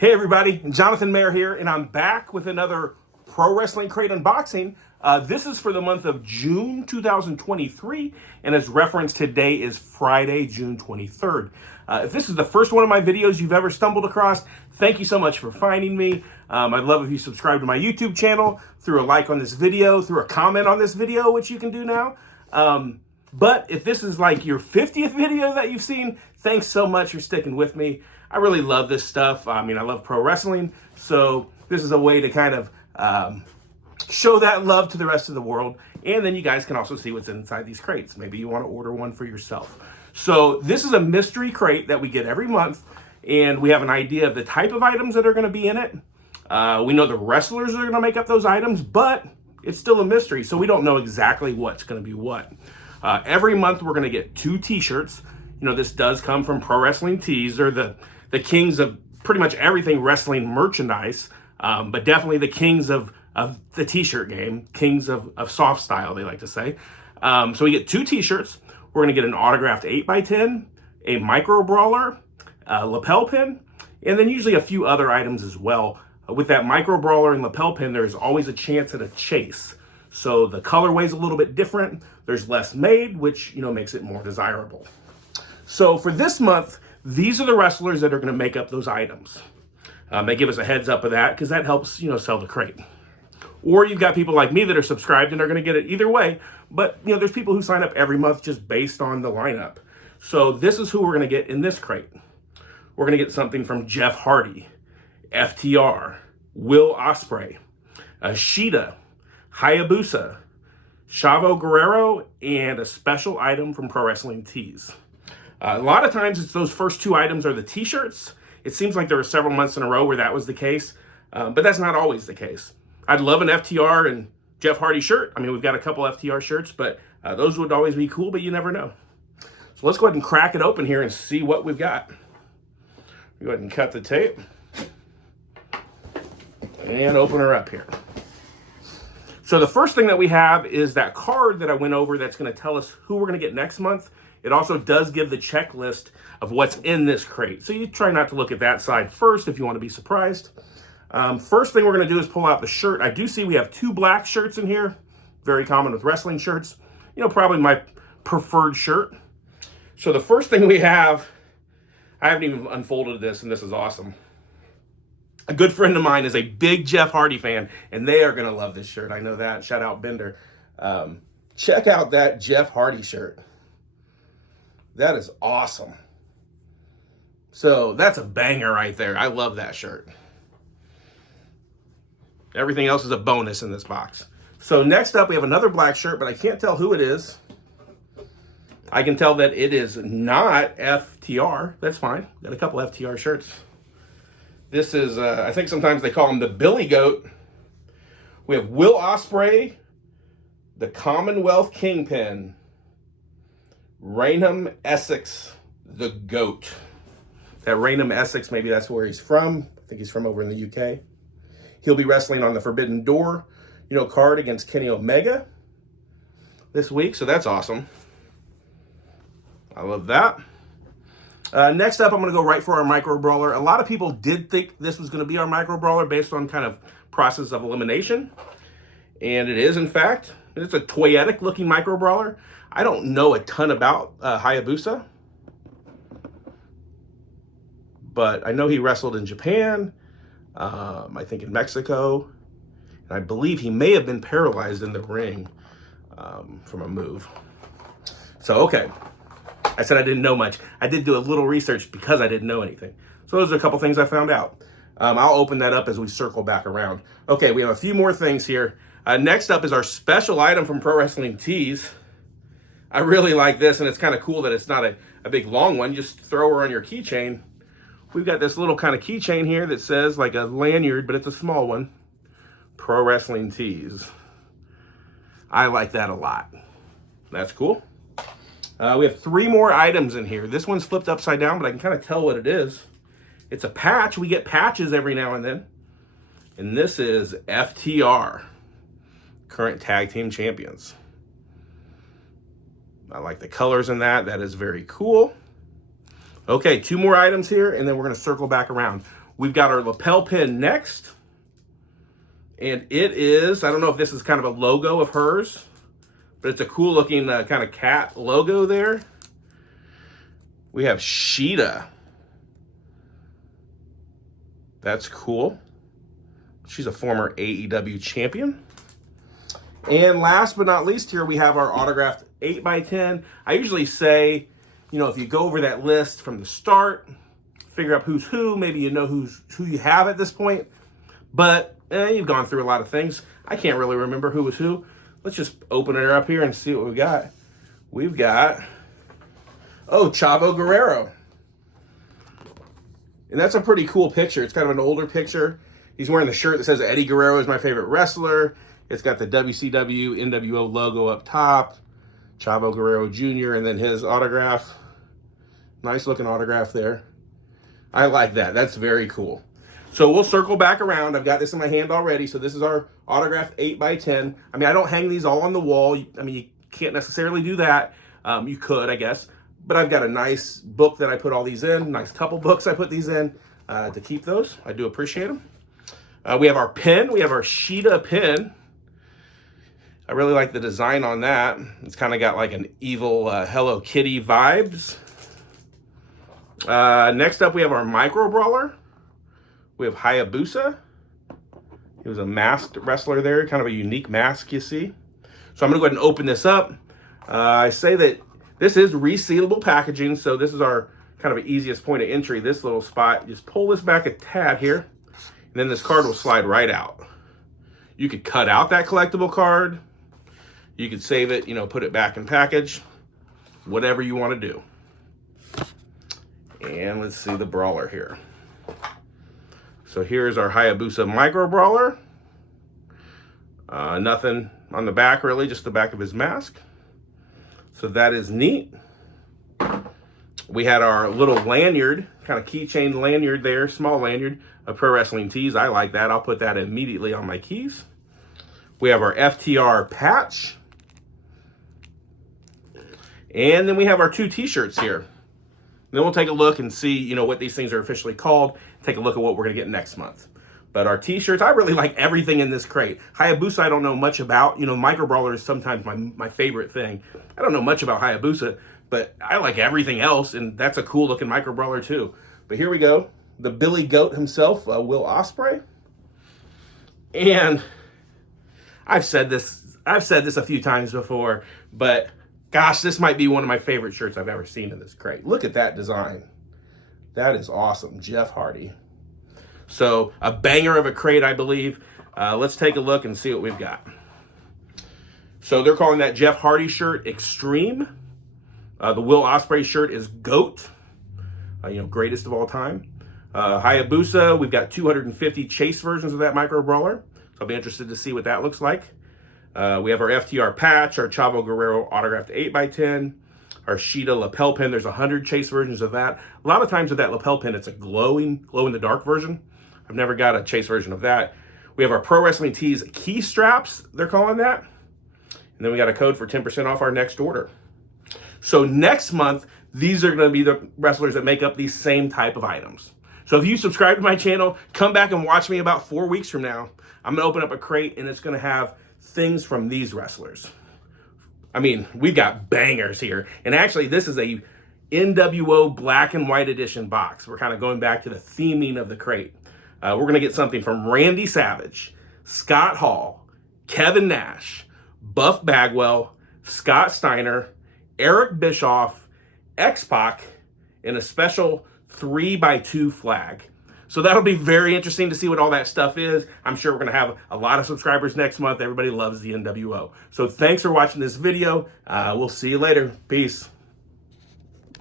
Hey everybody, Jonathan Mayer here, and I'm back with another Pro Wrestling Crate unboxing. This is for the month of June 2023, and as referenced, today is Friday, June 23rd. If this is the first one of my videos you've ever stumbled across, thank you so much for finding me. I'd love if you subscribe to my YouTube channel, through a like on this video, through a comment on this video, which you can do now. But if this is like your 50th video that you've seen, thanks so much for sticking with me. I really love this stuff. I mean, I love pro wrestling, so this is a way to kind of show that love to the rest of the world. And then you guys can also see what's inside these crates. Maybe you want to order one for yourself. So this is a mystery crate that we get every month, and we have an idea of the type of items that are going to be in it. We know the wrestlers are going to make up those items, but it's still a mystery, so we don't know exactly what's going to be what. Every month we're going to get 2 t-shirts. You know, this does come from Pro Wrestling Tees. They're the kings of pretty much everything wrestling merchandise, but definitely the kings of the t-shirt game, kings of soft style, they like to say. So we get 2 t-shirts. We're going to get an autographed 8x10, a micro brawler, a lapel pin, and then usually a few other items as well. With that micro brawler and lapel pin, there's always a chance at a chase. So the colorway's a little bit different. There's less made, which, you know, makes it more desirable. So for this month, these are the wrestlers that are going to make up those items. They give us a heads up of that because that helps, you know, sell the crate. Or you've got people like me that are subscribed and are going to get it either way. But, you know, there's people who sign up every month just based on the lineup. So this is who we're going to get in this crate. We're going to get something from Jeff Hardy, FTR, Will Ospreay, Ashita, Hayabusa, Chavo Guerrero, and a special item from Pro Wrestling Tees. A lot of times it's those first 2 items are the t-shirts. It seems like there were several months in a row where that was the case, but that's not always the case. I'd love an FTR and Jeff Hardy shirt. I mean, we've got a couple FTR shirts, but those would always be cool, but you never know. So let's go ahead and crack it open here and see what we've got. Go ahead and cut the tape and open her up here. So the first thing that we have is that card that I went over that's going to tell us who we're going to get next month. It also does give the checklist of what's in this crate. So you try not to look at that side first if you want to be surprised. First thing we're going to do is pull out the shirt. I do see we have 2 black shirts in here. Very common with wrestling shirts. You know, probably my preferred shirt. So the first thing we have, I haven't even unfolded this, and this is awesome. A good friend of mine is a big Jeff Hardy fan, and they are going to love this shirt. I know that. Shout out Bender. Check out that Jeff Hardy shirt. That is awesome. So that's a banger right there. I love that shirt. Everything else is a bonus in this box. So next up, we have another black shirt, but I can't tell who it is. I can tell that it is not FTR. That's fine. Got a couple FTR shirts. This is, I think sometimes they call him the Billy Goat. We have Will Ospreay, the Commonwealth Kingpin, Raynham Essex, the GOAT. That Raynham Essex, maybe that's where he's from. I think he's from over in the UK. He'll be wrestling on the Forbidden Door, you know, card against Kenny Omega this week, so that's awesome. I love that. Next up, I'm going to go right for our micro brawler. A lot of people did think this was going to be our micro brawler based on kind of process of elimination, and it is, in fact. It's a toyetic looking micro brawler. I don't know a ton about Hayabusa, but I know he wrestled in Japan, I think in Mexico, and I believe he may have been paralyzed in the ring from a move. So, okay. I said I didn't know much. I did do a little research because I didn't know anything. So those are a couple things I found out. I'll open that up as we circle back around. Okay, we have a few more things here. Next up is our special item from Pro Wrestling Tees. I really like this, and it's kind of cool that it's not a big long one. Just throw her on your keychain. We've got this little kind of keychain here that says like a lanyard, but it's a small one. Pro Wrestling Tees. I like that a lot. That's cool. We have 3 more items in here. This one's flipped upside down, but I can kind of tell what it is. It's a patch. We get patches every now and then. And this is FTR, current tag team champions. I like the colors in that. That is very cool. Okay, 2 more items here, and then we're going to circle back around. We've got our lapel pin next. And it is, I don't know if this is kind of a logo of hers, but it's a cool looking kind of cat logo there. We have Shida. That's cool. She's a former AEW champion. And last but not least here, we have our autographed 8x10. I usually say, you know, if you go over that list from the start, figure out who's who, maybe you know who you have at this point. But you've gone through a lot of things. I can't really remember who was who. Let's just open it up here and see what we got. We've got, Chavo Guerrero. And that's a pretty cool picture. It's kind of an older picture. He's wearing the shirt that says Eddie Guerrero is my favorite wrestler. It's got the WCW NWO logo up top. Chavo Guerrero Jr. and then his autograph. Nice looking autograph there. I like that. That's very cool. So we'll circle back around. I've got this in my hand already. So this is our autographed 8x10. I mean, I don't hang these all on the wall. I mean, you can't necessarily do that. You could, I guess. But I've got a nice book that I put all these in. Nice couple books I put these in to keep those. I do appreciate them. We have our pin. We have our Shida pin. I really like the design on that. It's kind of got like an evil Hello Kitty vibes. Next up, we have our Micro Brawler. We have Hayabusa. He was a masked wrestler there, kind of a unique mask, you see. So I'm going to go ahead and open this up. I say that this is resealable packaging, so this is our kind of easiest point of entry, this little spot. Just pull this back a tad here, and then this card will slide right out. You could cut out that collectible card. You could save it, put it back in package, whatever you want to do. And let's see the brawler here. So here's our Hayabusa Micro Brawler. Nothing on the back really, just the back of his mask. So that is neat. We had our little lanyard, kind of keychain lanyard there, small lanyard of Pro Wrestling Tees. I like that. I'll put that immediately on my keys. We have our FTR patch. And then we have our 2 t-shirts here. Then we'll take a look and see, what these things are officially called. Take a look at what we're going to get next month. But our t-shirts, I really like everything in this crate. Hayabusa, I don't know much about. Micro Brawler is sometimes my favorite thing. I don't know much about Hayabusa, but I like everything else, and that's a cool looking Micro Brawler too. But here we go. The Billy Goat himself, Will Ospreay. And I've said this a few times before, but gosh, this might be one of my favorite shirts I've ever seen in this crate. Look at that design. That is awesome. Jeff Hardy. So a banger of a crate, I believe. Let's take a look and see what we've got. So they're calling that Jeff Hardy shirt Extreme. The Will Ospreay shirt is GOAT. Greatest of all time. Hayabusa, we've got 250 chase versions of that Micro Brawler. So I'll be interested to see what that looks like. We have our FTR patch, our Chavo Guerrero autographed 8x10, our Shida lapel pin. There's 100 chase versions of that. A lot of times with that lapel pin, it's a glow in the dark version. I've never got a chase version of that. We have our Pro Wrestling Tees key straps, they're calling that. And then we got a code for 10% off our next order. So next month, these are going to be the wrestlers that make up these same type of items. So if you subscribe to my channel, come back and watch me about 4 weeks from now. I'm going to open up a crate and it's going to have things from these wrestlers. I mean, we've got bangers here. And actually, this is a NWO black and white edition box. We're kind of going back to the theming of the crate. We're going to get something from Randy Savage, Scott Hall, Kevin Nash, Buff Bagwell, Scott Steiner, Eric Bischoff, X-Pac, and a special 3x2 flag. So that'll be very interesting to see what all that stuff is. I'm sure we're going to have a lot of subscribers next month. Everybody loves the NWO. So thanks for watching this video. We'll see you later. Peace.